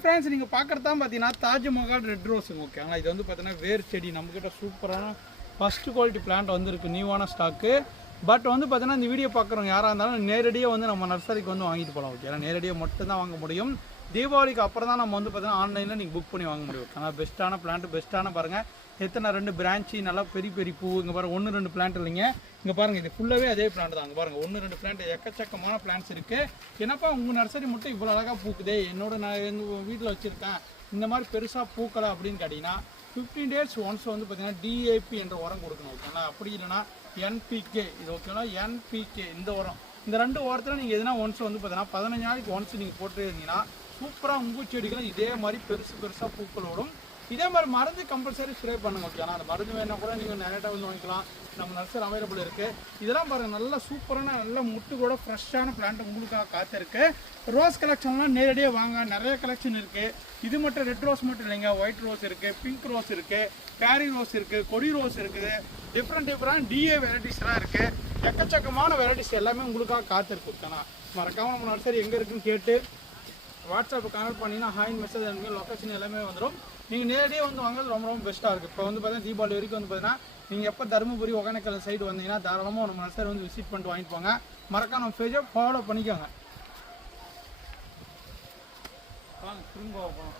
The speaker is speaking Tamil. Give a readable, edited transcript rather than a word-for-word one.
ஃப்ரெண்ட்ஸ் நீங்கள் பார்க்குறதா பார்த்தீங்கன்னா தாஜ்மஹால் ரெட் ரோஸுங்க ஓகேங்களா. இது வந்து பார்த்தீங்கன்னா வேர் செடி நம்மக்கிட்ட சூப்பரான ஃபஸ்ட்டு குவாலிட்டி பிளான்ட் வந்துருக்கு, நியூவான ஸ்டாக்கு. பட் வந்து பார்த்தீங்கன்னா இந்த வீடியோ பார்க்குறவங்க யாராக இருந்தாலும் நேரடியாக வந்து நம்ம நர்சரிக்கு வந்து வாங்கிட்டு போகலாம் ஓகே. ஏன்னா நேரடியாக மட்டும் தான் வாங்க முடியும். தீபாவளிக்கு அப்புறம் தான் நம்ம வந்து பார்த்தீங்கன்னா ஆன்லைனில் நீங்கள் புக் பண்ணி வாங்க முடியும். ஆனால் பெஸ்ட்டான பிளான்ட்டு பெஸ்ட்டான பாருங்கள் எத்தனை 2 பிரான்ச்சு நல்லா பெரிய பெரிய பூ. இங்கே பாருங்கள் 1-2 பிளான்ட் இல்லைங்க, இங்கே பாருங்கள் இது ஃபுல்லாகவே அதே பிளான்ட் தான். அங்கே பாருங்கள் 1-2 பிளான்ட் எக்கச்சக்கமான பிளான்ட்ஸ் இருக்குது. என்னப்பா உங்கள் நர்சரி மட்டும் இவ்வளோ அழகாக பூக்குதே, நான் எங்கள் வீட்டில் வச்சுருக்கேன் இந்த மாதிரி பெருசாக பூக்கலை அப்படின்னு கேட்டிங்கன்னா 15 days ஒன்ஸ் வந்து பார்த்தீங்கன்னா டிஏபி என்ற உரம் கொடுக்கணும் ஓகேங்களா. அப்படி இல்லைனா என்பிகே இது ஓகேங்களா. என்பிகே இந்த உரம், இந்த 2 உரத்தில் நீங்கள் எதுனா ஒன்ஸ் வந்து பார்த்தீங்கன்னா 15 நாளைக்கு ஒன்ஸ் நீங்கள் போட்டு இருந்தீங்கன்னா சூப்பராக உங்கள் செடிகளும் இதே மாதிரி பெருசாக பூக்களோடும். இதே மாதிரி மருந்து கம்பல்சரி ஸ்ப்ரே பண்ணுங்க ஓகேங்களா. அந்த மருந்து வேணா கூட நீங்கள் நேரட்டாக வந்து வாங்கிக்கலாம், நம்ம நர்சரி அவைலபிள் இருக்குது. இதெல்லாம் பாருங்கள் நல்லா சூப்பரான நல்ல முட்டு கூட ஃப்ரெஷ்ஷான பிளான்ட் உங்களுக்காக காத்திருக்கு. ரோஸ் கலெக்ஷன்லாம் நேரடியாக வாங்க, நிறைய கலெக்ஷன் இருக்குது. இது மட்டும் ரெட் ரோஸ் மட்டும் இல்லைங்க, ஒயிட் ரோஸ் இருக்குது, பிங்க் ரோஸ் இருக்குது, பேரி ரோஸ் இருக்குது, கொடி ரோஸ் இருக்குது, டிஃப்ரெண்ட் டிஏ வெரைட்டிஸ்லாம் இருக்குது. எக்கச்சக்கமான வெரைட்டிஸ் எல்லாமே உங்களுக்காக காத்திருக்கு ஓகேண்ணா. மறக்காமல் நம்ம நர்சரி எங்கே இருக்குன்னு கேட்டு வாட்ஸ்அப்பில் கனெக்ட் பண்ணிங்கன்னா ஹாயின் மெசேஜ் அனுப்பி லொக்கேஷன் எல்லாமே வந்துடும். நீங்கள் நேரடியாக வந்து வாங்குறது ரொம்ப ரொம்ப பெஸ்ட்டாக இருக்குது. இப்போ வந்து பார்த்தீங்கன்னா தீபாவளி வரைக்கும் வந்து பார்த்தீங்கன்னா நீங்கள் எப்போ தருமபுரி ஒகேனக்கல் சைடு வந்தீங்கன்னா தாராளமாக நம்ம நர்சரி வந்து விசிட் பண்ணிட்டு வாங்கிட்டு போங்க. மறக்காம நம்ம பேஜை ஃபாலோ பண்ணிக்கோங்க. வாங்க திரும்ப போகலாம்.